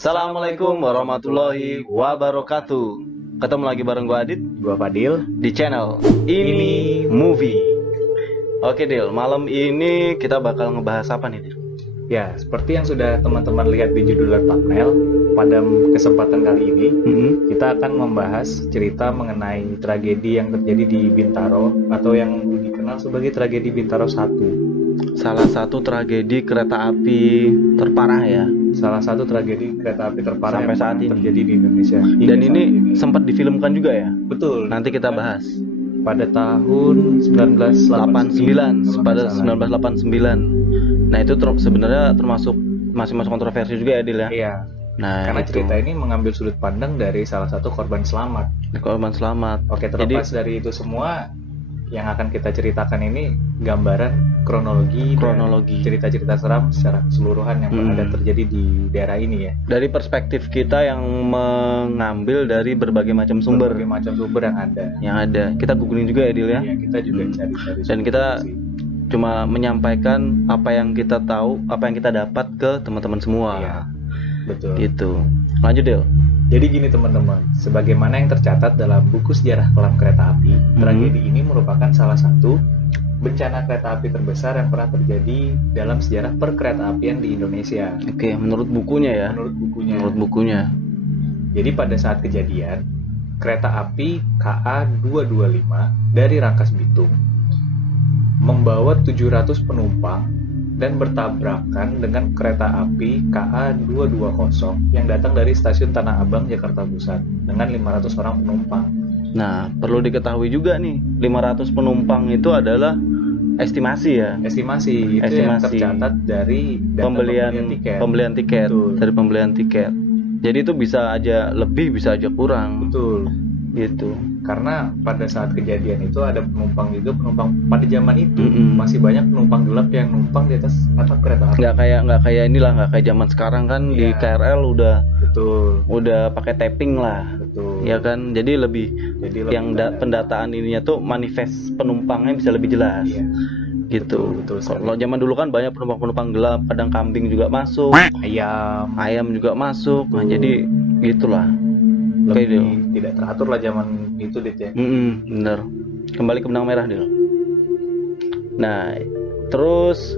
Assalamualaikum warahmatullahi wabarakatuh. Ketemu lagi bareng gua Adit, Gua Fadil di channel Ini Movie. Oke Dil, malam ini kita bakal ngebahas apa nih Dil? Ya, seperti yang sudah teman-teman lihat di judul dan thumbnail, pada kesempatan kali ini kita akan membahas cerita mengenai tragedi yang terjadi di Bintaro atau yang dikenal sebagai tragedi Bintaro 1. Salah satu tragedi kereta api terparah ya. Salah satu tragedi kereta api terparah Sampai yang saat pernah ini terjadi di Indonesia. Hingga Dan saat ini sempat difilmkan juga ya. betul. Nanti kita bahas. Pada tahun 1989. 89 pada 1989. Nah itu sebenarnya termasuk masih masuk kontroversi juga ya Dil ya. Iya. Nah Karena itu. cerita ini mengambil sudut pandang dari salah satu korban selamat. Korban selamat. Oke, terlepas dari itu semua, yang akan kita ceritakan ini gambaran kronologi dan cerita-cerita seram secara keseluruhan yang ada terjadi di daerah ini ya. Dari perspektif kita yang mengambil dari berbagai macam sumber. Berbagai macam sumber yang ada. Kita googling juga ya Dil ya. Iya, kita juga cari-cari. Dan kita cuma menyampaikan apa yang kita tahu, apa yang kita dapat ke teman-teman semua. Iya, betul. Gitu. Lanjut Dil. Jadi gini teman-teman, sebagaimana yang tercatat dalam buku sejarah kelam kereta api, tragedi ini merupakan salah satu bencana kereta api terbesar yang pernah terjadi dalam sejarah perkereta-apian di Indonesia. Oke, menurut bukunya ya. Menurut bukunya. Jadi pada saat kejadian, kereta api KA 225 dari Rangkas Bitung membawa 700 penumpang dan bertabrakan dengan kereta api KA 220 yang datang dari stasiun Tanah Abang, Jakarta Pusat dengan 500 orang penumpang. Nah, perlu diketahui juga nih, 500 penumpang itu adalah estimasi ya. Estimasi yang tercatat dari pembelian tiket. Betul. Dari pembelian tiket. Jadi itu bisa aja lebih, bisa aja kurang. Betul. Gitu. Karena pada saat kejadian itu ada penumpang pada zaman itu masih banyak penumpang gelap yang numpang di atas atap kereta api. Nggak kayak zaman sekarang kan. Di KRL udah pakai tapping lah. Betul. Ya kan, jadi lebih yang pendataan ininya tuh manifest penumpangnya bisa lebih jelas. Iya. Gitu. Betul. Kalau zaman dulu kan banyak penumpang gelap, kadang kambing juga masuk, ayam juga masuk. Nah, jadi gitulah. Lebih tidak teratur lah zaman itu Dit ya. Bener. Kembali ke benang merah Dil. Nah, terus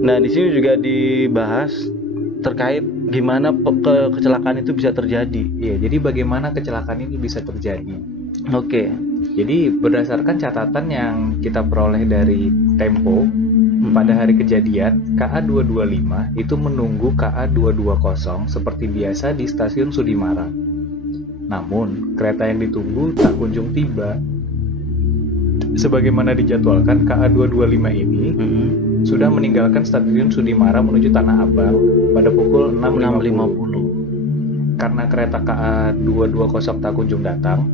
di sini juga dibahas terkait gimana kecelakaan itu bisa terjadi. Iya, jadi bagaimana kecelakaan ini bisa terjadi. Oke. Jadi berdasarkan catatan yang kita peroleh dari Tempo, pada hari kejadian KA 225 itu menunggu KA 220 seperti biasa di stasiun Sudimara. Namun, kereta yang ditunggu tak kunjung tiba. Sebagaimana dijadwalkan, KA 225 ini sudah meninggalkan stasiun Sudimara menuju Tanah Abang pada pukul 6.50. Karena kereta KA 220 tak kunjung datang,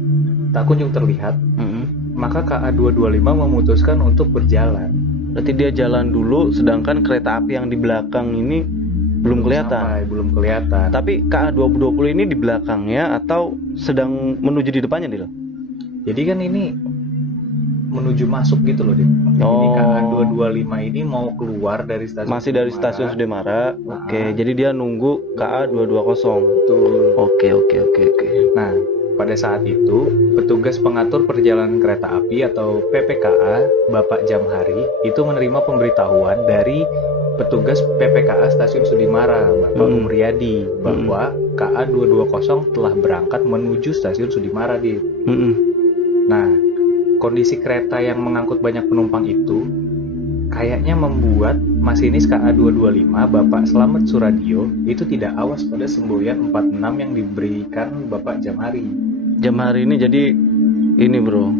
tak kunjung terlihat, maka KA 225 memutuskan untuk berjalan. Berarti dia jalan dulu, sedangkan kereta api yang di belakang ini belum kelihatan. Tapi KA 220 ini di belakangnya atau sedang menuju di depannya Dil? Jadi kan ini menuju masuk gitu loh Dit. Jadi KA 225 ini mau keluar dari stasiun. Masih dari stasiun Sudimara. Oke, jadi dia nunggu KA 220. Betul. Oke. Nah, pada saat itu petugas pengatur perjalanan kereta api atau PPKA Bapak Jamhari itu menerima pemberitahuan dari petugas PPKA Stasiun Sudimara Bapak Umriyadi bahwa KA 220 telah berangkat menuju Stasiun Sudimara Dit. Nah, kondisi kereta yang mengangkut banyak penumpang itu kayaknya membuat masinis KA 225 Bapak Slamet Suradio itu tidak awas pada semboyan 46 yang diberikan Bapak Jamhari. Jamhari ini jadi ini bro,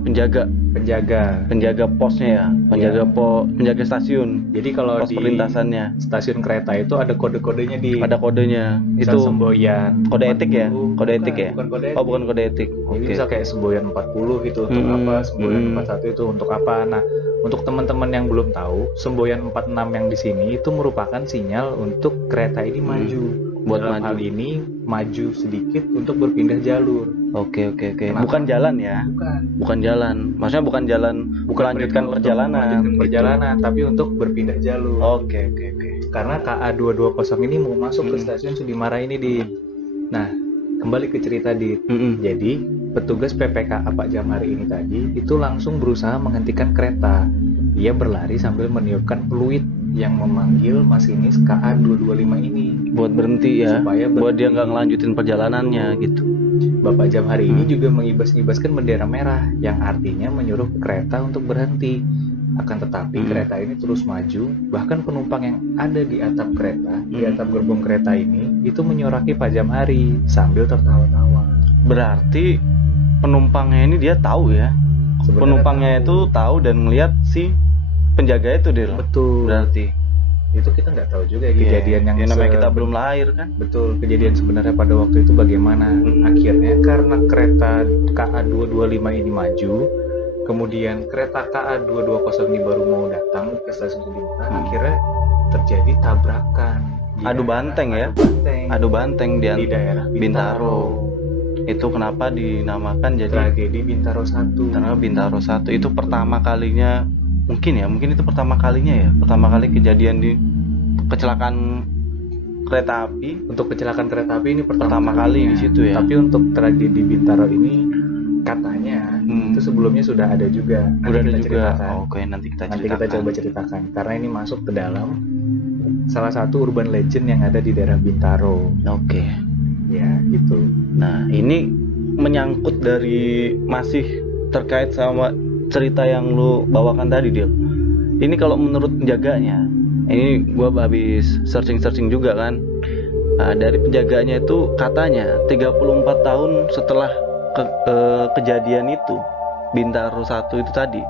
penjaga posnya ya, penjaga stasiun. Jadi kalau pos perlintasannya stasiun kereta itu ada kode-kodenya ada kodenya. Misal itu semboyan kode etik ya? Kode etik ya? Bukan kode etik. Bukan kode etik. Jadi misal kayak semboyan 40 itu untuk apa, semboyan 41 itu untuk apa. Nah, untuk teman-teman yang belum tahu, semboyan 46 yang di sini itu merupakan sinyal untuk kereta ini maju. Dalam hal ini maju sedikit untuk berpindah jalur. Oke. Bukan jalan ya? Bukan jalan. Maksudnya bukan melanjutkan perjalanan, tapi untuk berpindah jalur. Oke. karena KA 220 ini mau masuk ke stasiun Sudimara ini, Dit. Nah, kembali ke cerita, Dit. Jadi petugas PPKA Pak Jamhari ini tadi itu langsung berusaha menghentikan kereta. Ia berlari sambil meniupkan peluit yang memanggil masinis KA 225 ini buat berhenti ya, supaya buat dia nggak ngelanjutin perjalanannya gitu. Bapak Jamhari ini juga mengibas-ibaskan bendera merah yang artinya menyuruh kereta untuk berhenti. Akan tetapi kereta ini terus maju, bahkan penumpang yang ada di atap kereta, di atap gerbong kereta ini itu menyoraki Pak Jamhari sambil tertawa-tawa. Berarti penumpangnya ini dia tahu ya. Sebenarnya Penumpangnya itu tahu dan ngelihat si penjaga itu, Dil. Betul. Berarti itu kita nggak tahu juga kejadian yang namanya kita belum lahir kan. Betul, kejadian sebenarnya pada waktu itu bagaimana. Akhirnya karena kereta KA 225 ini maju, kemudian kereta KA 220 ini baru mau datang ke stasiun Sudimara, akhirnya terjadi tabrakan. Adu banteng ya. Adu banteng di daerah Bintaro. Itu kenapa dinamakan jadi tragedi Bintaro 1. Karena Bintaro 1 itu pertama kalinya, mungkin itu pertama kalinya ya, pertama kali kejadian di kecelakaan kereta api. Untuk kecelakaan kereta api ini pertama kali di situ ya. Tapi untuk tragedi Bintaro ini katanya itu sebelumnya sudah ada juga. Udah ada juga. Oke, nanti kita coba ceritakan karena ini masuk ke dalam salah satu urban legend yang ada di daerah Bintaro. Oke. Ya, gitu. Nah, ini menyangkut dari masih terkait sama cerita yang lu bawakan tadi, Dil. Ini kalau menurut penjaganya, ini gua habis searching juga kan. Nah, dari penjaganya itu katanya 34 tahun setelah kejadian itu Bintaro 1 itu tadi.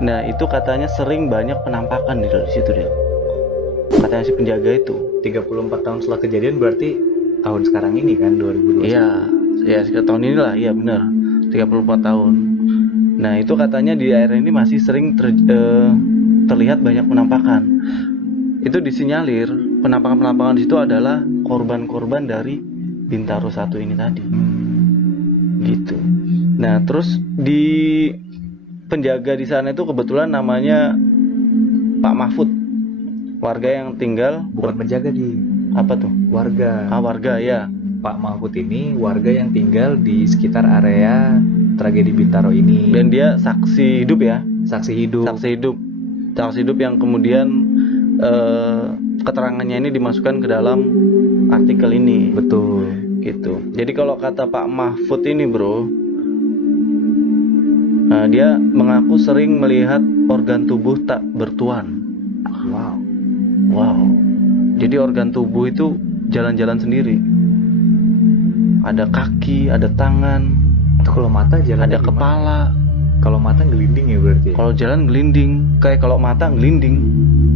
Nah, itu katanya sering banyak penampakan di situ, Dil. Katanya si penjaga itu 34 tahun setelah kejadian berarti tahun sekarang ini kan 2020. Iya, sekitar tahun inilah, iya benar. 34 tahun. Nah, itu katanya di daerah ini masih sering terlihat banyak penampakan. Itu disinyalir penampakan-penampakan di situ adalah korban-korban dari Bintaro 1 ini tadi. Gitu. Nah, terus di penjaga di sana itu kebetulan namanya Pak Mahfud. Warga yang tinggal bukan penjaga di apa tuh? Warga. Warga ya. Pak Mahfud ini warga yang tinggal di sekitar area tragedi Bintaro ini. Dan dia saksi hidup ya. Saksi hidup yang kemudian keterangannya ini dimasukkan ke dalam artikel ini. Betul. Gitu. Jadi kalau kata Pak Mahfud ini, bro, nah, dia mengaku sering melihat organ tubuh tak bertuan. Wow. Jadi organ tubuh itu jalan-jalan sendiri. Ada kaki, ada tangan. Itu kalau mata jalan. Ada kepala. Kalau mata ngelinding ya berarti. Kalau jalan ngelinding. Kayak kalau mata ngelinding,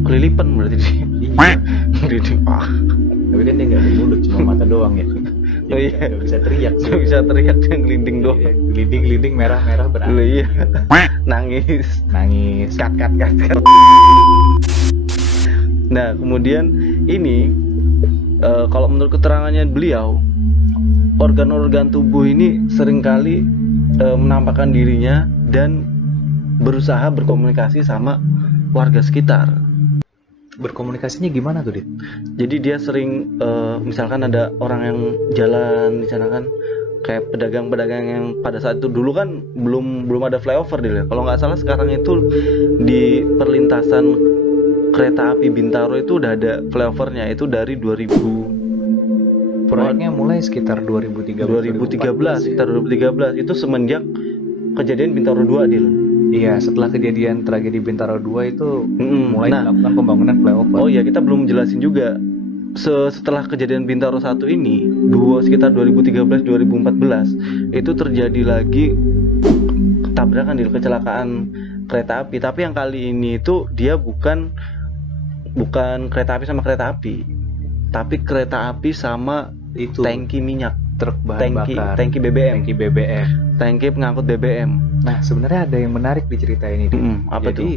kelilipan berarti dia. Iya. Ngelinding. Tapi kan dia nggak ada mulut, cuma mata doang ya. Oh iya. Gak bisa teriak sih. Gak bisa teriak, dia ngelinding doang. Gelinding merah-merah berarti. Iya. Nangis. Kat. Nah, kemudian ini kalau menurut keterangannya beliau, organ-organ tubuh ini seringkali menampakkan dirinya dan berusaha berkomunikasi sama warga sekitar. Berkomunikasinya gimana tuh, Dit? Jadi dia sering misalkan ada orang yang jalan di sana kan, kayak pedagang-pedagang yang pada saat itu dulu kan belum ada flyover dia. Kalau nggak salah sekarang itu di perlintasan kereta api Bintaro itu udah ada flyovernya, itu dari 2000. Proyeknya mulai sekitar 2013 itu semenjak kejadian Bintaro 2, Dil. Iya, setelah kejadian tragedi Bintaro 2 itu mulai dilakukan pembangunan flyover. Oh iya, kita belum jelasin juga. Setelah kejadian Bintaro 1 ini, sekitar 2013-2014 itu terjadi lagi tabrakan, Dil, kecelakaan kereta api. Tapi yang kali ini itu dia bukan kereta api sama kereta api, tapi kereta api sama itu tangki minyak, truk bahan bakar, tangki BBM, tangki pengangkut BBM. Nah, sebenarnya ada yang menarik di cerita ini. Apa Jadi, tuh?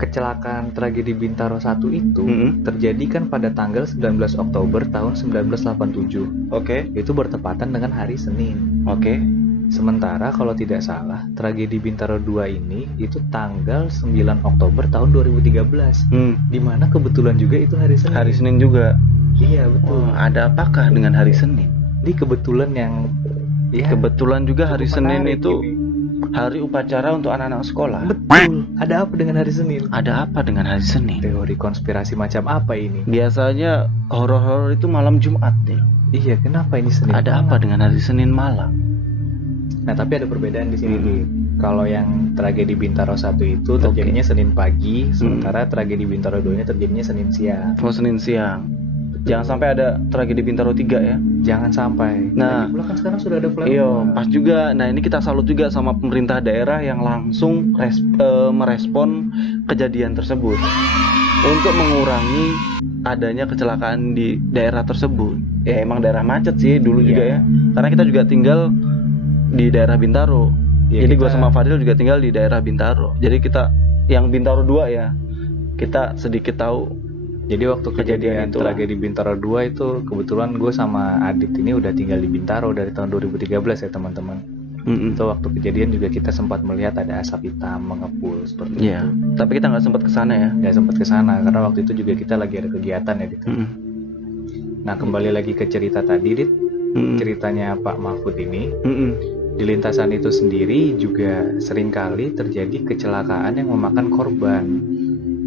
Kecelakaan tragedi Bintaro 1 itu terjadi kan pada tanggal 19 Oktober tahun 1987. Oke. Itu bertepatan dengan hari Senin. Oke. Sementara kalau tidak salah, tragedi Bintaro 2 ini itu tanggal 9 Oktober tahun 2013. Di mana kebetulan juga itu hari Senin. Hari Senin juga. Iya, betul. Wah, ada apakah dengan hari Senin? Ini kebetulan yang Kebetulan juga hari cukup Senin menarik itu ini. hari upacara untuk anak-anak sekolah. Betul. Ada apa dengan hari Senin? Ada apa dengan hari Senin? Teori konspirasi macam apa ini? Biasanya horor-horor itu malam Jumat nih. Iya, kenapa ini Senin? Ada apa dengan hari Senin malam? Nah, tapi ada perbedaan di sini nih. Kalau yang tragedi Bintaro 1 itu terjadinya Senin pagi, sementara tragedi Bintaro 2 ini terjadinya Senin siang. Oh, Senin siang. Jangan sampai ada tragedi Bintaro 3 ya. Jangan sampai. Nah, pula kan sekarang sudah ada flyover. Iya, pas juga. Nah, ini kita salut juga sama pemerintah daerah yang langsung merespon kejadian tersebut untuk mengurangi adanya kecelakaan di daerah tersebut. Ya emang daerah macet sih dulu juga ya. Karena kita juga tinggal di daerah Bintaro. Ya, jadi gua sama Fadil juga tinggal di daerah Bintaro. Jadi kita yang Bintaro 2 ya. Kita sedikit tahu. Jadi waktu kejadian tragedi Bintaro 2 itu kebetulan gue sama Adit ini udah tinggal di Bintaro dari tahun 2013 ya teman-teman. Itu waktu kejadian juga kita sempat melihat ada asap hitam mengepul seperti itu. Tapi kita nggak sempat kesana ya. Nggak sempat kesana karena waktu itu juga kita lagi ada kegiatan ya Dit. Nah, kembali lagi ke cerita tadi Dit. Ceritanya Pak Mahfud ini. Di lintasan itu sendiri juga seringkali terjadi kecelakaan yang memakan korban.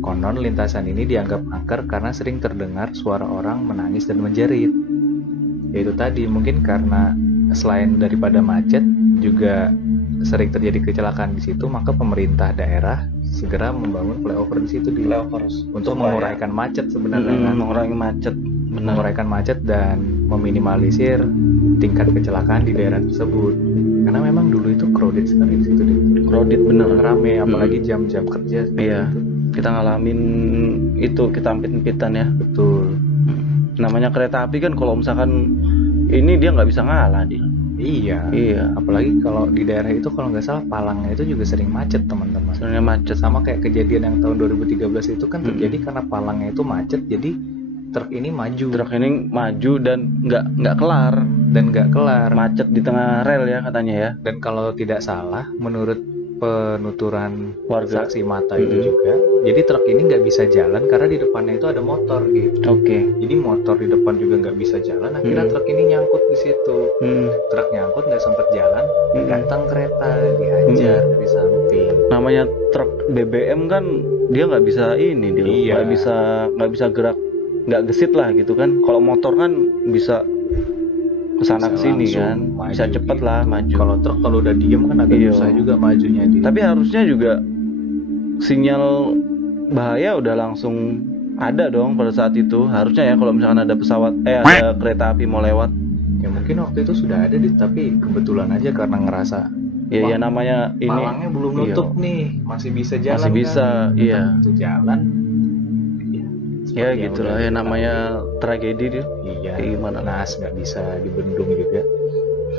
Konon lintasan ini dianggap angker karena sering terdengar suara orang menangis dan menjerit. Yaitu tadi mungkin karena selain daripada macet juga sering terjadi kecelakaan di situ, maka pemerintah daerah segera membangun flyover di situ untuk menguraikan macet sebenarnya. Menguraikan macet dan meminimalisir tingkat kecelakaan di daerah tersebut. Karena memang dulu itu crowded sekali di situ. Crowded bener, rame apalagi jam-jam kerja. Iya. Kita ngalamin itu, kita empit-empitan ya. Betul. Namanya kereta api kan kalau misalkan ini dia nggak bisa ngalah dia. Iya. Apalagi kalau di daerah itu kalau nggak salah palangnya itu juga sering macet teman-teman. Seringnya macet. Sama kayak kejadian yang tahun 2013 itu kan terjadi karena palangnya itu macet, jadi truk ini maju dan nggak kelar. Macet di tengah rel ya katanya ya. Dan kalau tidak salah menurut penuturan warga saksi mata itu juga, jadi truk ini nggak bisa jalan karena di depannya itu ada motor gitu. Jadi motor di depan juga nggak bisa jalan, akhirnya truk ini nyangkut di situ. Truk nyangkut nggak sempat jalan, datang kereta dihajar dari samping. Namanya truk BBM kan dia nggak bisa ini, dia nggak bisa gerak, nggak gesit lah gitu kan. Kalau motor kan bisa kesana kesini kan, bisa cepet lah maju. Kalau truk kalau udah diem kan agak susah juga majunya dia. Tapi harusnya juga sinyal bahaya udah langsung ada dong pada saat itu. Harusnya ya kalau misalkan ada ada kereta api mau lewat. Ya mungkin waktu itu sudah ada tapi kebetulan aja karena ngerasa ya namanya ini palangnya belum nutup nih, masih bisa jalan. Masih bisa, kan? iya. Itu jalan. Ya gitulah ya namanya tragedi dia. Iya. Gimana? Nas nggak bisa dibendung juga.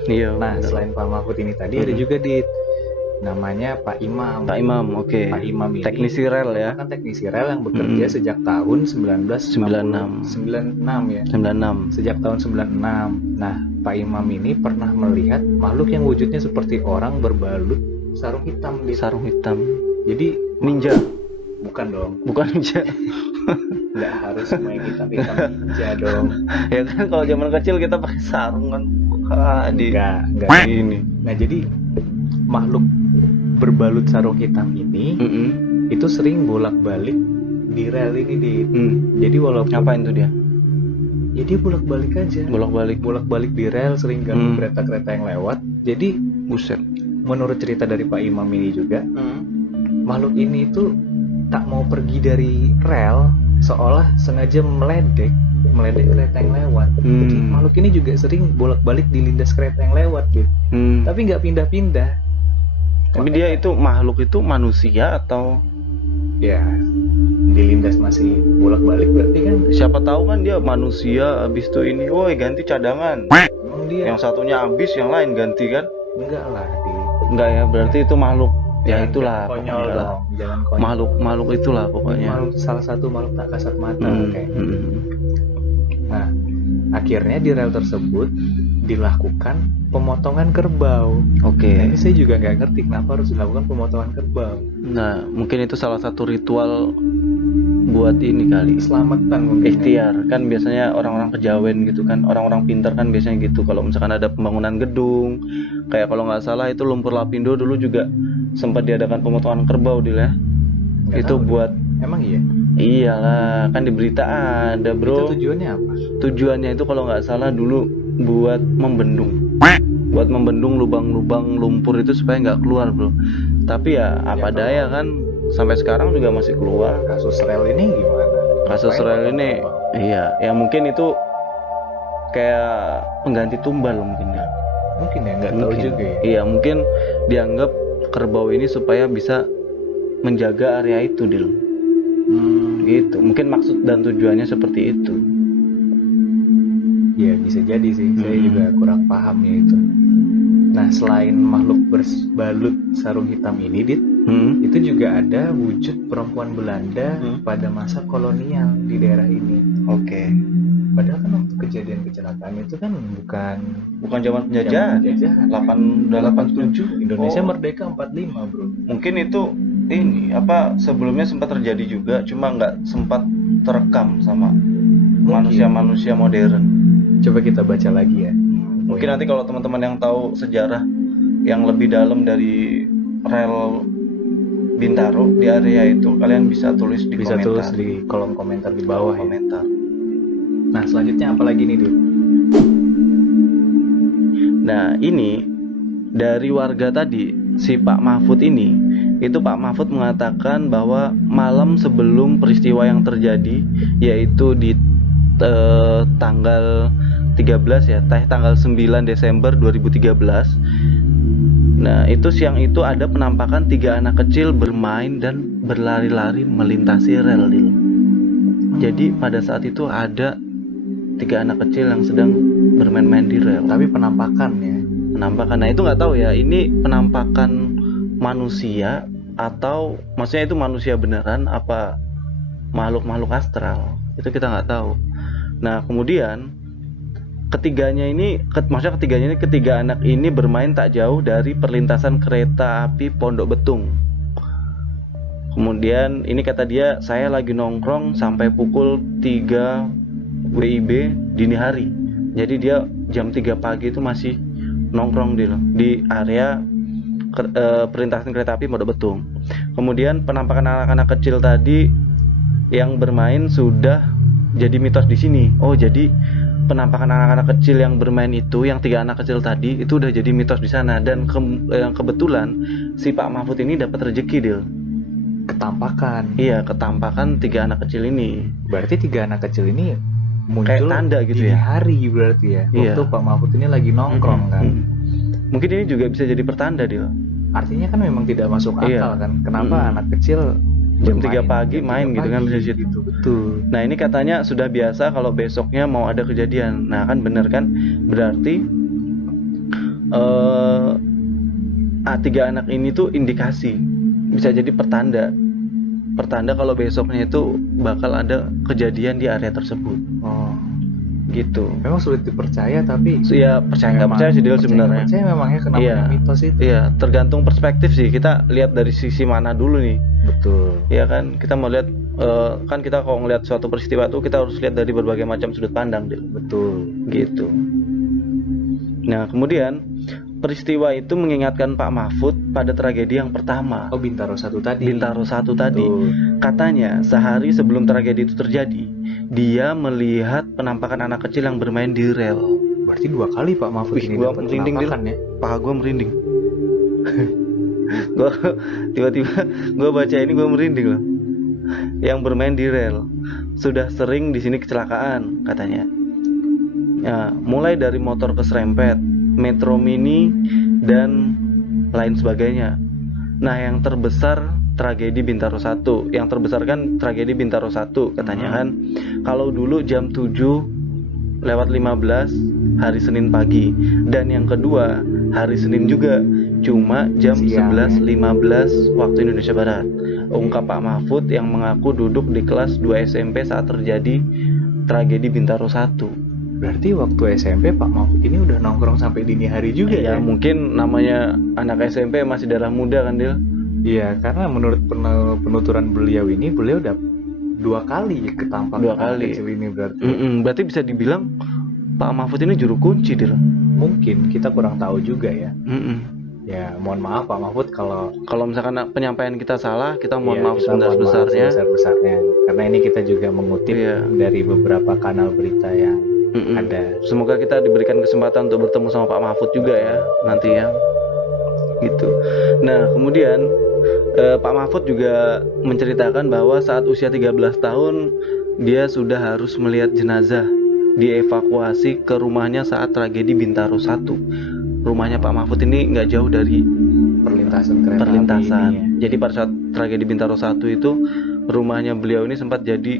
Iya. Nah selain Pak Mahfud ini tadi ada juga di namanya Pak Imam. Pak Imam, oke. Pak Imam ini teknisi rel ya. Kan teknisi rel yang bekerja sejak tahun 1996 ya. 96. Sejak tahun 96. Nah Pak Imam ini pernah melihat makhluk yang wujudnya seperti orang berbalut sarung hitam. Sarung hitam. Jadi ninja. Bukan dong. Bukan ninja. Nggak harus main hitam ninja dong. Ya kan kalau zaman kecil kita pakai sarung kan. Enggak ini. Nah jadi makhluk berbalut sarung hitam ini itu sering bolak-balik di rel ini Jadi walaupun ngapain tuh dia? Ya dia bolak-balik aja. Bolak-balik di rel, sering ganggu kereta-kereta yang lewat. Jadi buset. Menurut cerita dari Pak Imam ini juga, makhluk ini itu tak mau pergi dari rel, seolah sengaja meledek kereta yang lewat. Jadi makhluk ini juga sering bolak-balik dilindas kereta yang lewat gitu. Tapi nggak pindah-pindah. Tapi dia itu makhluk itu manusia atau ya dilindas masih bolak-balik berarti kan? Siapa tahu kan dia manusia, habis itu ini, woi ganti cadangan. Emang dia yang satunya habis, yang lain ganti kan? Enggak lah. Enggak ya, berarti itu makhluk. Ya itulah konyol dong. Jangan konyol. Makhluk itulah pokoknya. Salah satu makhluk tak kasat mata kayaknya. Nah, akhirnya di rel tersebut dilakukan pemotongan kerbau. Oke. Nah, ini saya juga nggak ngerti kenapa harus dilakukan pemotongan kerbau. Nah, mungkin itu salah satu ritual buat ini kali. Selamatan mungkin. Ikhtiar kan biasanya orang-orang kejawen gitu kan, orang-orang pintar kan biasanya gitu. Kalau misalkan ada pembangunan gedung, kayak kalau nggak salah itu Lumpur Lapindo dulu juga sempat diadakan pemotongan kerbau ya. Nggak Itu tahu. buat Emang iya? iyalah, kan di berita ada bro. Itu tujuannya apa? Tujuannya itu kalau nggak salah dulu buat membendung lubang-lubang lumpur itu supaya nggak keluar bro. Tapi ya apa Ya, daya kan, sampai sekarang juga masih keluar. Kasus rel ini gimana? Kasus rel ini, iya, ya mungkin itu kayak pengganti tumbal mungkin ya. Mungkin ya, nggak tahu Mungkin. juga ya. Iya, mungkin dianggap kerbau ini supaya bisa menjaga area itu, Dil. Gitu. Mungkin maksud dan tujuannya seperti itu. Ya bisa jadi sih, saya juga kurang paham ya itu. Nah, selain makhluk berbalut sarung hitam ini, Dit, itu juga ada wujud perempuan Belanda pada masa kolonial di daerah ini. Oke. Padahal kan waktu kejadian kecelakaan itu kan Bukan zaman penjajahan. 87. Indonesia Oh. merdeka 45, bro. Mungkin itu ini apa sebelumnya sempat terjadi juga, cuma nggak sempat terekam sama manusia-manusia modern. Coba kita baca lagi ya. Mungkin nanti kalau teman-teman yang tahu sejarah yang lebih dalam dari rel Bintaro di area itu, kalian bisa tulis di Bisa komentar. tulis di kolom komentar di bawah ya. Komentar. Nah, selanjutnya apa lagi nih, Dut? Nah, ini dari warga tadi, si Pak Mahfud ini, itu Pak Mahfud mengatakan bahwa malam sebelum peristiwa yang terjadi, yaitu di tanggal 13 ya, tanggal 9 Desember 2013. Nah, itu siang itu ada penampakan 3 anak kecil bermain dan berlari-lari melintasi rel. Jadi pada saat itu ada 3 anak kecil yang sedang bermain-main di rel. Tapi penampakan ya. Penampakan. Nah, itu nggak tahu ya, ini penampakan manusia atau maksudnya itu manusia beneran apa makhluk-makhluk astral. Itu kita nggak tahu. Nah, kemudian ketiga anak ini bermain tak jauh dari perlintasan kereta api Pondok Betung. Kemudian ini kata dia, saya lagi nongkrong sampai pukul 3 WIB dini hari. Jadi dia jam 3 pagi itu masih nongkrong di area perlintasan kereta api Pondok Betung. Kemudian penampakan anak-anak kecil tadi yang bermain sudah jadi mitos di sini. Oh, jadi penampakan anak-anak kecil yang bermain itu, yang 3 anak kecil tadi itu udah jadi mitos di sana. Dan kebetulan si Pak Mahfud ini dapat rezeki, Dil. Ketampakan. Iya, ketampakan 3 anak kecil ini. Berarti 3 anak kecil ini muncul Kayak tanda gitu dini ya. hari berarti ya. Iya. Waktu Pak Mahfud ini lagi nongkrong kan. Mungkin ini juga bisa jadi pertanda, Dil. Artinya kan memang tidak masuk akal Iya. kan. Kenapa anak kecil Jam bermain 3 pagi jam main 3 gitu kan, pagi bisa gitu. Betul. Nah, ini katanya sudah biasa kalau besoknya mau ada kejadian. Nah, kan bener kan? Berarti 3 anak ini tuh indikasi, bisa jadi pertanda kalau besoknya itu bakal ada kejadian di area tersebut. Oh, Gitu. memang sulit dipercaya tapi Ya percaya nggak percaya sih Dil sebenarnya. Percaya memangnya kenapa Iya. mitos itu. Iya, tergantung perspektif sih. Kita lihat dari sisi mana dulu nih. Betul. Ya kan, kita mau lihat kan kita kalau ngelihat suatu peristiwa itu kita harus lihat dari berbagai macam sudut pandang, Dil. Betul. Gitu. Nah, kemudian peristiwa itu mengingatkan Pak Mahfud pada tragedi yang pertama, Oh, Bintaro 1 tadi. Bintaro 1 tadi. Betul. Katanya sehari sebelum tragedi itu terjadi, dia melihat penampakan anak kecil yang bermain di rel. Berarti 2 kali Pak Mahfud Wih, ini gua dapat merinding, Dil. penampakan ya. Paha gue merinding. Gua tiba-tiba gue baca ini gue merinding loh. Yang bermain di rel sudah sering di sini kecelakaan katanya. Ya, mulai dari motor keserempet, metro mini dan lain sebagainya. Nah, yang terbesar tragedi Bintaro 1. Yang terbesar kan tragedi Bintaro 1 katanya kan. Kalau dulu jam 7:15 hari Senin pagi, dan yang kedua hari Senin juga, cuma jam Siang, 11:15 waktu Indonesia Barat. Ungkap Pak Mahfud yang mengaku duduk di kelas 2 SMP saat terjadi tragedi Bintaro 1. Berarti waktu SMP Pak Mahfud ini udah nongkrong sampai dini hari juga Ya ya? mungkin namanya anak SMP masih darah muda kan Dil. Iya, karena menurut penuturan beliau ini, beliau udah 2 kali ketampang 2 anak kali. kecil ini berarti. Berarti bisa dibilang Pak Mahfud ini juru kunci Dil. Mungkin kita kurang tahu juga ya. Mm-mm. Ya, mohon maaf Pak Mahfud kalau Kalau misalkan penyampaian kita salah, kita mohon iya, maaf kita mohon maaf sebesar-besarnya. sebesar-besarnya. Karena ini kita juga mengutip Iya. dari beberapa kanal berita yang Mm-mm. ada. Semoga kita diberikan kesempatan untuk bertemu sama Pak Mahfud juga ya nanti ya. Gitu. Nah, kemudian Pak Mahfud juga menceritakan bahwa saat usia 13 tahun dia sudah harus melihat jenazah dievakuasi ke rumahnya saat tragedi Bintaro 1. Rumahnya Pak Mahfud ini nggak jauh dari Perlintasan kereta perlintasan. api ini ya. Jadi pada saat tragedi Bintaro 1 itu rumahnya beliau ini sempat jadi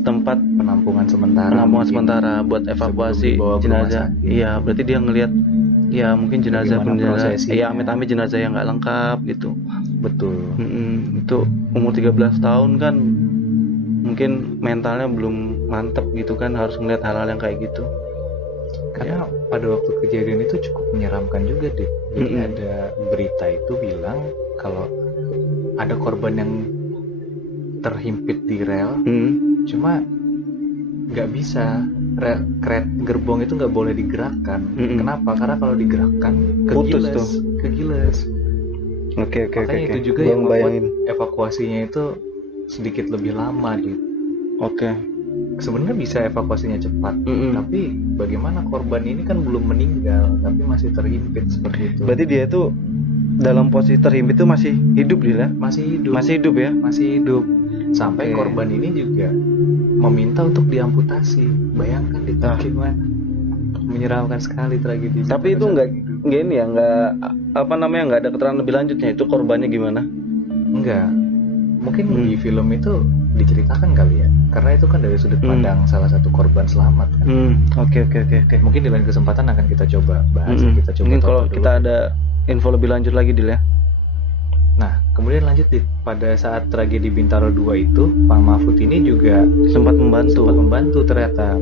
tempat Penampungan sementara. penampungan mungkin. sementara buat evakuasi dibawa ke rumah jenazah. sakit. Iya, berarti dia ngelihat ya mungkin jenazah Bagaimana prosesinya. ya amit-amit jenazah yang nggak lengkap gitu. Betul. Itu umur 13 tahun kan mungkin mentalnya belum mantep gitu kan, harus ngeliat hal-hal yang kayak gitu. Karena pada waktu kejadian itu cukup menyeramkan juga deh. Jadi Mm-mm. ada berita itu bilang kalau ada korban yang terhimpit di rel, cuma nggak bisa, gerbong itu nggak boleh digerakkan. Mm-mm. Kenapa? Karena kalau digerakkan Putus kegiles. Oke. Makanya itu juga Gua yang membuat ngebayangin. evakuasinya itu sedikit lebih lama gitu. Oke. Sebenarnya bisa evakuasinya cepat, Mm-mm. tapi bagaimana korban ini kan belum meninggal, tapi masih terhimpit seperti itu. Berarti dia itu dalam posisi terhimpit itu masih hidup dia lah? Masih hidup. Masih hidup ya? Masih hidup. Sampai Oke. korban ini juga meminta untuk diamputasi. Bayangkan itu Ah. gimana? Menyeramkan sekali tragedi. Tapi itu nggak ini ya, nggak ada keterangan lebih lanjutnya itu korbannya gimana? Enggak. Mungkin di film itu diceritakan kali ya. Karena itu kan dari sudut pandang salah satu korban selamat kan. Oke. Mungkin di lain kesempatan akan kita coba bahas. Kita coba Mungkin tonton kalau dulu. kita ada info lebih lanjut lagi Dil ya. Nah, kemudian lanjut pada saat tragedi Bintaro 2 itu, Pak Mahfud ini juga Sempat sempat membantu. membantu ternyata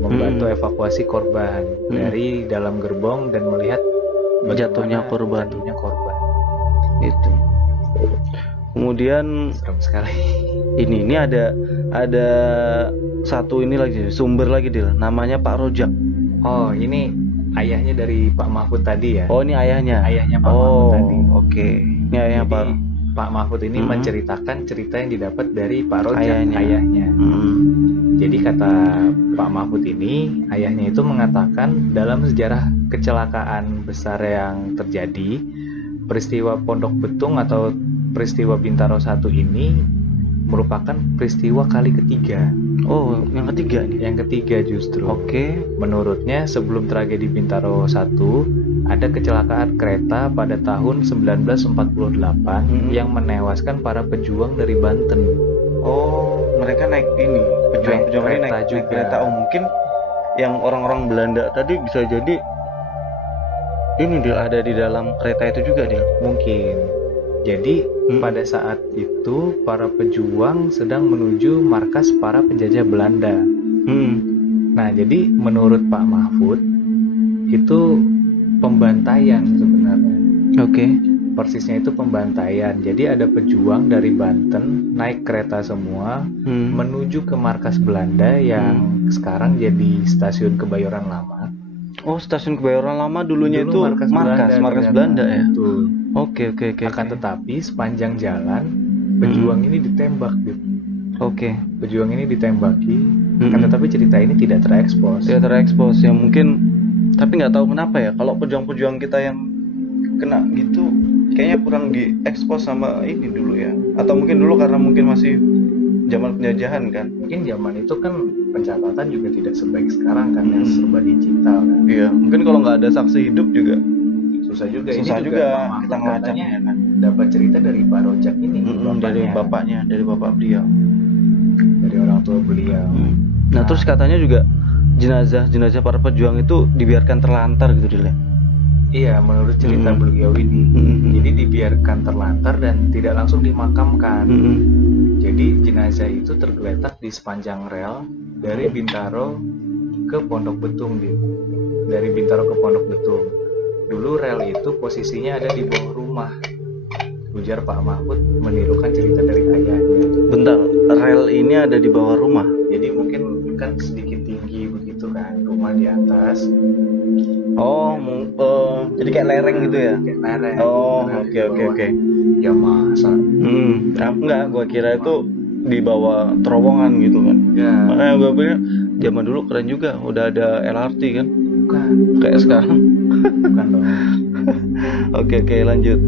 evakuasi korban dari dalam gerbong dan melihat Jatuhnya korban. Jatuhnya korban. Itu. Kemudian Serem sekali. ini ada satu ini lagi sumber lagi Dil, namanya Pak Rojak. Oh, ini ayahnya dari Pak Mahfud tadi ya? Oh, ini ayahnya. Ayahnya Pak Mahfud tadi. Oke. Ini ayahnya Jadi, Pak. Pak Mahfud ini menceritakan cerita yang didapat dari Pak Rojak, ayahnya. Jadi kata Pak Mahfud ini, ayahnya itu mengatakan dalam sejarah kecelakaan besar yang terjadi, peristiwa Pondok Betung atau peristiwa Bintaro 1 ini merupakan peristiwa kali ketiga. Oh, yang ketiga nih. Yang ketiga justru. Oke. Menurutnya sebelum tragedi Bintaro 1 ada kecelakaan kereta pada tahun 1948 yang menewaskan para pejuang dari Banten. Oh, mereka naik ini, pejuang-pejuang ini kereta naik juga. kereta. Oh, mungkin yang orang-orang Belanda tadi bisa jadi ini dia ada di dalam kereta itu juga dia. Mungkin. Jadi pada saat itu para pejuang sedang menuju markas para penjajah Belanda. Nah, jadi menurut Pak Mahfud itu pembantaian sebenarnya. Oke. Persisnya itu pembantaian. Jadi ada pejuang dari Banten naik kereta semua menuju ke markas Belanda yang sekarang jadi stasiun Kebayoran Lama. Oh, stasiun Kebayoran Lama dulunya Dulu itu markas Belanda ya. Betul. Oke. Akan tetapi sepanjang jalan pejuang ini ditembak gitu. Oke. Pejuang ini ditembaki. Akan tetapi cerita ini tidak terekspos. Tidak terekspos ya mungkin, tapi nggak tahu kenapa ya kalau pejuang-pejuang kita yang kena gitu kayaknya kurang diekspos sama ini dulu ya. Atau mungkin dulu karena mungkin masih zaman penjajahan kan. Mungkin zaman itu kan pencatatan juga tidak sebaik sekarang kan, yang serba digital kan. Iya, mungkin kalau nggak ada saksi hidup juga susah juga. susah Ini juga Pak kita Mahfud ngelacaknya katanya kan. dapat cerita dari Pak Rojak ini, dari bapak beliau. dari orang tua beliau. Nah, terus katanya juga jenazah para pejuang itu dibiarkan terlantar gitu Dil. Iya, menurut cerita beliau ini. Jadi dibiarkan terlantar dan tidak langsung dimakamkan. Jadi jenazah itu tergeletak di sepanjang rel dari Bintaro ke Pondok Betung, Dit. Dari Bintaro ke Pondok Betung. Dulu rel itu posisinya ada di bawah rumah. Ujar Pak Mahfud menirukan cerita dari ayahnya. Bentar, rel ini ada di bawah rumah. Jadi mungkin kan sedikit tinggi begitu kan, rumah di atas. Jadi kayak lereng gitu ya? Kayak lereng. Oh, Lereng oke. di bawah. Ya masa. Enggak, gua kira itu di bawah terowongan gitu kan. Ya. Makanya gua bilang zaman dulu keren juga, udah ada LRT kan? Bukan. Kayak sekarang. Bukan dong. Oke, lanjut.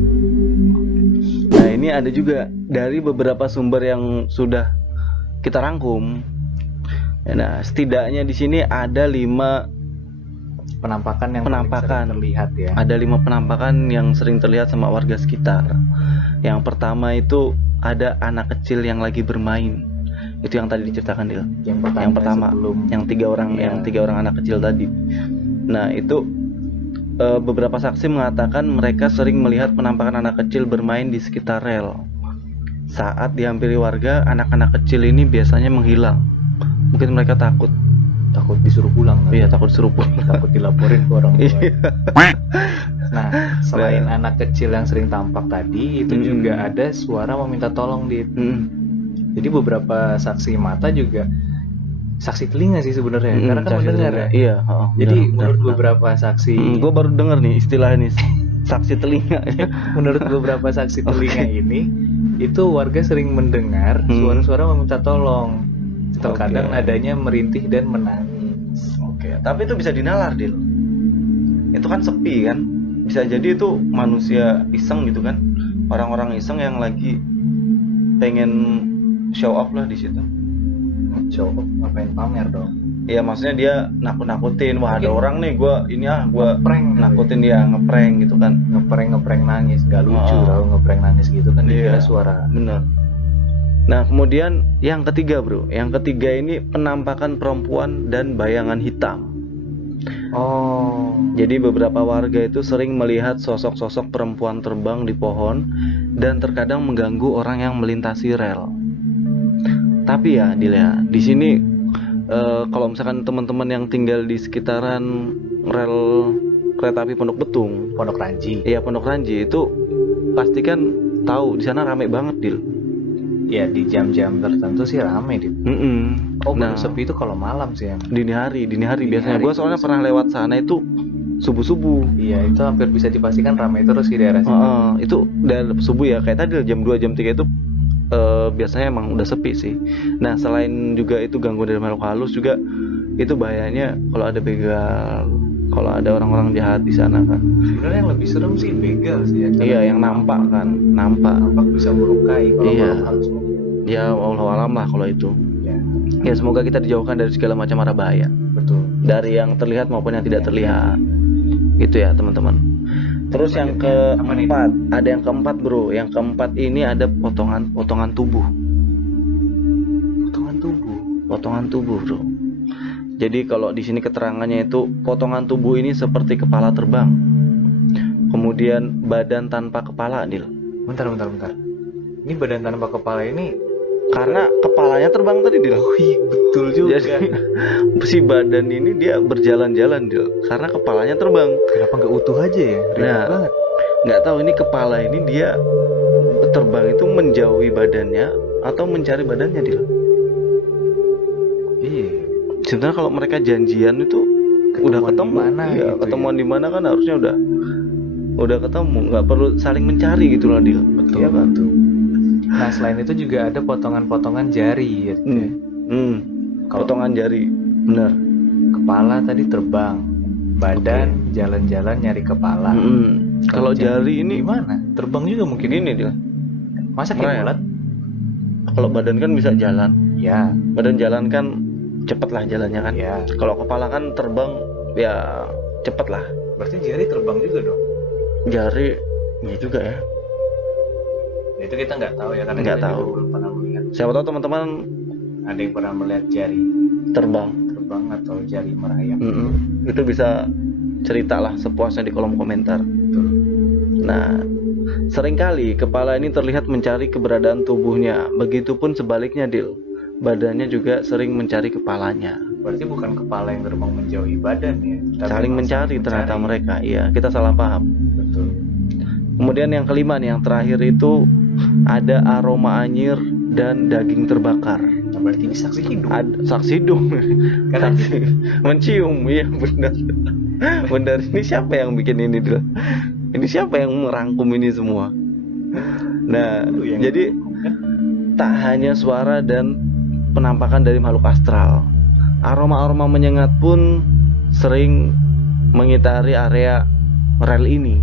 Nah, ini ada juga dari beberapa sumber yang sudah kita rangkum. Nah, setidaknya di sini ada 5 Penampakan yang paling sering terlihat ya. Ada 5 penampakan yang sering terlihat sama warga sekitar. Yang pertama itu ada anak kecil yang lagi bermain. Itu yang tadi diceritakan, Dil. Yang pertama yang 3 orang, yang 3 orang anak kecil tadi. Nah, itu beberapa saksi mengatakan mereka sering melihat penampakan anak kecil bermain di sekitar rel. Saat dihampiri warga, anak-anak kecil ini biasanya menghilang. Mungkin mereka takut disuruh pulang kan? Iya, takut disuruh pulang. Takut dilaporin ke orang tua. Iya. Nah, selain anak kecil yang sering tampak tadi, itu juga ada suara meminta tolong, Dit. Jadi beberapa saksi mata juga saksi telinga sih sebenarnya, karena kan mendengar ya. Iya. Jadi menurut beberapa saksi, gue baru dengar nih istilah ini, saksi telinga. Menurut beberapa saksi telinga ini, itu warga sering mendengar suara-suara meminta tolong. Terkadang nadanya merintih dan menangis. Tapi itu bisa dinalar, Dil. Itu kan sepi kan, bisa jadi itu manusia iseng gitu kan, orang-orang iseng yang lagi pengen show off lah di situ. Show off, ngapain pamer dong? Iya, maksudnya dia nakut-nakutin, wah ada orang nih, gua ngeprank, nakutin dia, ngeprank gitu kan. Ngeprank nangis, gak lucu tau ngeprank nangis gitu kan, dikira suara. Bener. Nah, kemudian yang ketiga, Bro. Yang ketiga ini penampakan perempuan dan bayangan hitam. Jadi beberapa warga itu sering melihat sosok-sosok perempuan terbang di pohon dan terkadang mengganggu orang yang melintasi rel. Tapi ya, Dil ya, di sini kalau misalkan teman-teman yang tinggal di sekitaran rel kereta api Pondok Betung, Pondok Ranji. Iya, Pondok Ranji itu pasti kan tahu di sana rame banget, Dil. Ya, di jam-jam tertentu sih rame, Dit. Nah, sepi itu kalau malam sih ya. Dini hari biasanya. Gue soalnya pernah lewat sana itu subuh-subuh. Iya, itu hampir bisa dipastikan ramai terus di daerah situ. Itu daerah subuh ya, kayak tadi jam 2, jam 3 itu biasanya emang udah sepi sih. Nah, selain juga itu gangguan dari makhluk halus, juga itu bahayanya kalau ada begal, kalau ada orang-orang jahat di sana kan. Sebenarnya yang lebih serem sih begal sih ya. Iya, yang nampak bisa melukai kalau makhluk halus. Ya, wallahu alam lah kalau itu. Ya, semoga kita dijauhkan dari segala macam mara bahaya. Betul. Dari yang terlihat maupun yang tidak terlihat. Gitu ya, teman-teman. Terus yang keempat, ada yang keempat, Bro. Yang keempat ini ada potongan tubuh. Potongan tubuh, Bro. Jadi kalau di sini keterangannya itu potongan tubuh ini seperti kepala terbang. Kemudian badan tanpa kepala, Dil. Bentar. Ini badan tanpa kepala ini karena kepalanya terbang tadi, Dil. Oh iya, betul juga. Jadi si badan ini dia berjalan-jalan, Dil, karena kepalanya terbang. Kenapa nggak utuh aja ya? Nah, banget. Nggak tahu ini kepala ini dia terbang itu menjauhi badannya atau mencari badannya, Dil. Iya. Sebenarnya kalau mereka janjian itu udah ketemu, ketemuan di mana kan harusnya udah ketemu, nggak perlu saling mencari gitu loh, Dil. Betul, betul. Nah, selain itu juga ada potongan-potongan jari gitu. Potongan jari, benar. Kepala tadi terbang, badan jalan-jalan nyari kepala. Kalau jari ini gimana? Terbang juga mungkin ini, Dil. Masa kayak bulat? Kalau badan kan bisa jalan. Ya. Badan jalan kan cepet lah jalannya kan. Ya. Kalau kepala kan terbang ya cepet lah. Berarti jari terbang juga dong? Jari, ya juga ya. Itu kita nggak tahu ya, karena nggak kita tahu. juga belum pernah melihat. Siapa tahu teman-teman ada yang pernah melihat jari terbang atau jari merayap. Itu bisa ceritalah sepuasnya di kolom komentar. Betul. Nah, seringkali kepala ini terlihat mencari keberadaan tubuhnya. Begitupun sebaliknya, Dil. Badannya juga sering mencari kepalanya. Berarti bukan kepala yang terbang menjauhi badan ya, tapi Saling memang mencari ternyata mereka. Iya, kita salah paham. Betul. Kemudian yang kelima nih, yang terakhir itu ada aroma anyir dan daging terbakar. Nah, berarti ini saksi hidup. Saksi hidung. Karena Saksi mencium, iya benar. Benar. Ini siapa yang bikin ini dulu? Ini siapa yang merangkum ini semua? Nah, jadi tak hanya suara dan penampakan dari makhluk astral, aroma-aroma menyengat pun sering mengitari area rel ini.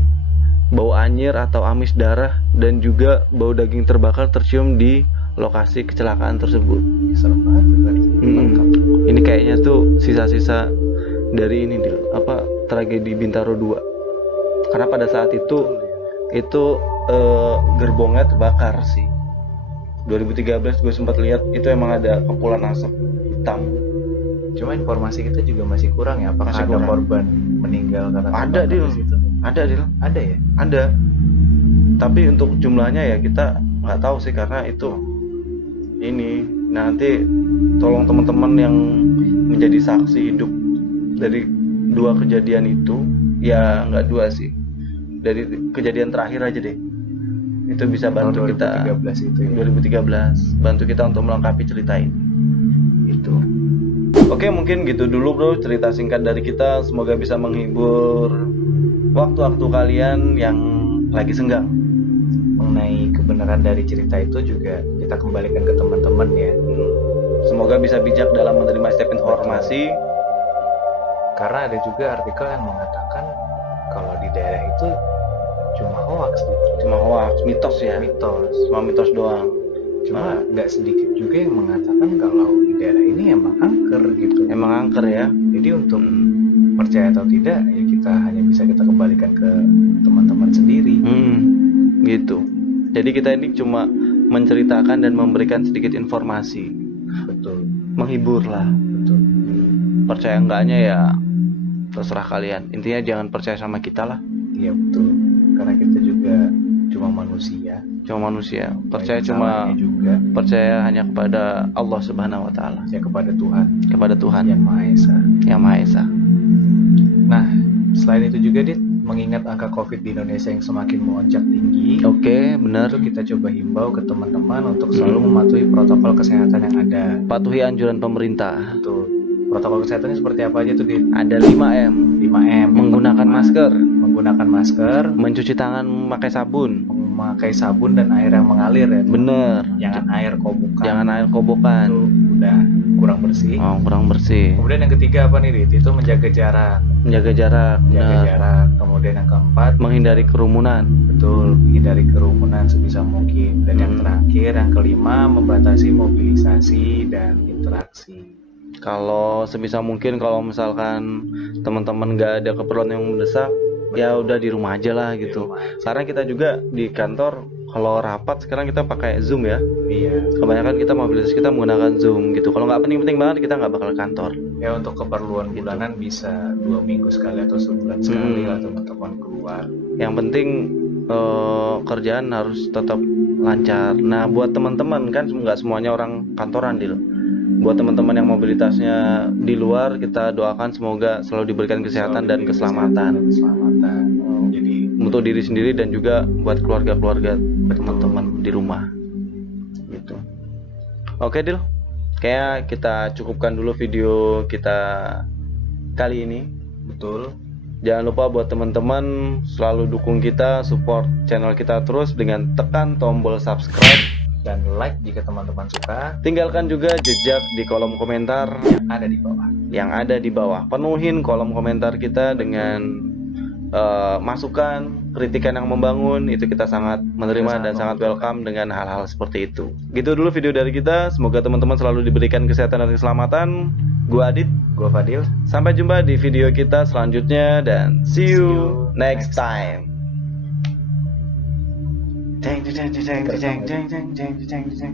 Bau anyir atau amis darah dan juga bau daging terbakar tercium di lokasi kecelakaan tersebut. Serem banget berarti. Ini kayaknya tuh sisa-sisa dari ini tragedi Bintaro 2. Karena pada saat itu gerbongnya terbakar sih. 2013 gue sempat lihat itu emang ada kepulan asap hitam. Cuma informasi kita juga masih kurang ya. Apakah ada korban meninggal karena ada di situ? Ada ya? Ada. Tapi untuk jumlahnya ya kita nggak tahu sih, karena itu ini. Nanti tolong teman-teman yang menjadi saksi hidup dari 2 kejadian itu, ya nggak 2 sih, dari kejadian terakhir aja deh, itu bisa bantu kita. 2013 itu ya? 2013 bantu kita untuk melengkapi cerita ini. Itu. Oke, mungkin gitu dulu bro cerita singkat dari kita. Semoga bisa menghibur waktu-waktu kalian yang lagi senggang. Mengenai kebenaran dari cerita itu juga kita kembalikan ke teman-teman ya. Semoga bisa bijak dalam menerima setiap informasi. Karena ada juga artikel yang mengatakan kalau di daerah itu cuma hoax gitu. Cuma hoax, mitos ya. Cuma mitos doang. Cuma nggak sedikit juga yang mengatakan kalau di daerah ini emang angker gitu. Emang angker ya. Jadi untuk percaya atau tidak ya kita hanya bisa kita kembalikan ke teman-teman sendiri. Gitu. Jadi kita ini cuma menceritakan dan memberikan sedikit informasi. Betul. Menghibur lah. Betul. Percaya enggaknya ya terserah kalian. Intinya jangan percaya sama kita lah. Iya betul. Karena kita juga cuma manusia. Percaya percaya hanya kepada Allah Subhanahu wa taala. Ya kepada Tuhan. Yang Maha Esa. Nah, selain itu juga mengingat angka Covid di Indonesia yang semakin melonjak tinggi. Oke, benar. Itu kita coba himbau ke teman-teman untuk selalu mematuhi protokol kesehatan yang ada. Patuhi anjuran pemerintah. Betul. Protokol kesehatannya seperti apa aja tuh, Dit? Ada 5M. Menggunakan masker. Mencuci tangan memakai sabun dan air yang mengalir ya. Bener. Jangan air kobokan. Itu udah kurang bersih. Kemudian yang ketiga apa nih, Dit? Itu menjaga jarak. Kemudian yang keempat, menghindari kerumunan. Betul, menghindari kerumunan sebisa mungkin. Dan yang terakhir, yang kelima, membatasi mobilisasi dan interaksi. Kalau sebisa mungkin, kalau misalkan teman-teman nggak ada keperluan yang mendesak, ya udah di rumah aja lah gitu. Karena kita juga di kantor kalau rapat sekarang kita pakai Zoom ya. Iya. Kebanyakan kita mobilitas kita menggunakan Zoom gitu. Kalau nggak penting-penting banget kita nggak bakal kantor. Ya untuk keperluan bulanan bisa 2 minggu sekali atau sebulan sekali lah teman-teman keluar. Yang penting kerjaan harus tetap lancar. Nah buat teman-teman kan nggak semuanya orang kantoran buat teman-teman yang mobilitasnya di luar, kita doakan semoga selalu diberikan kesehatan dan keselamatan. Jadi untuk diri sendiri dan juga buat keluarga-keluarga teman-teman di rumah. Gitu. Oke, Dil. Kayaknya kita cukupkan dulu video kita kali ini. Betul. Jangan lupa buat teman-teman selalu dukung kita, support channel kita terus dengan tekan tombol subscribe dan like jika teman-teman suka. Tinggalkan juga jejak di kolom komentar yang ada di bawah. Penuhin kolom komentar kita dengan masukan, kritikan yang membangun. Itu kita sangat menerima dan sangat welcome dengan hal-hal seperti itu. Gitu dulu video dari kita. Semoga teman-teman selalu diberikan kesehatan dan keselamatan. Gua Adit, gua Fadil. Sampai jumpa di video kita selanjutnya dan see you next time. Jeng jeng jeng jeng jeng jeng jeng jeng jeng jeng.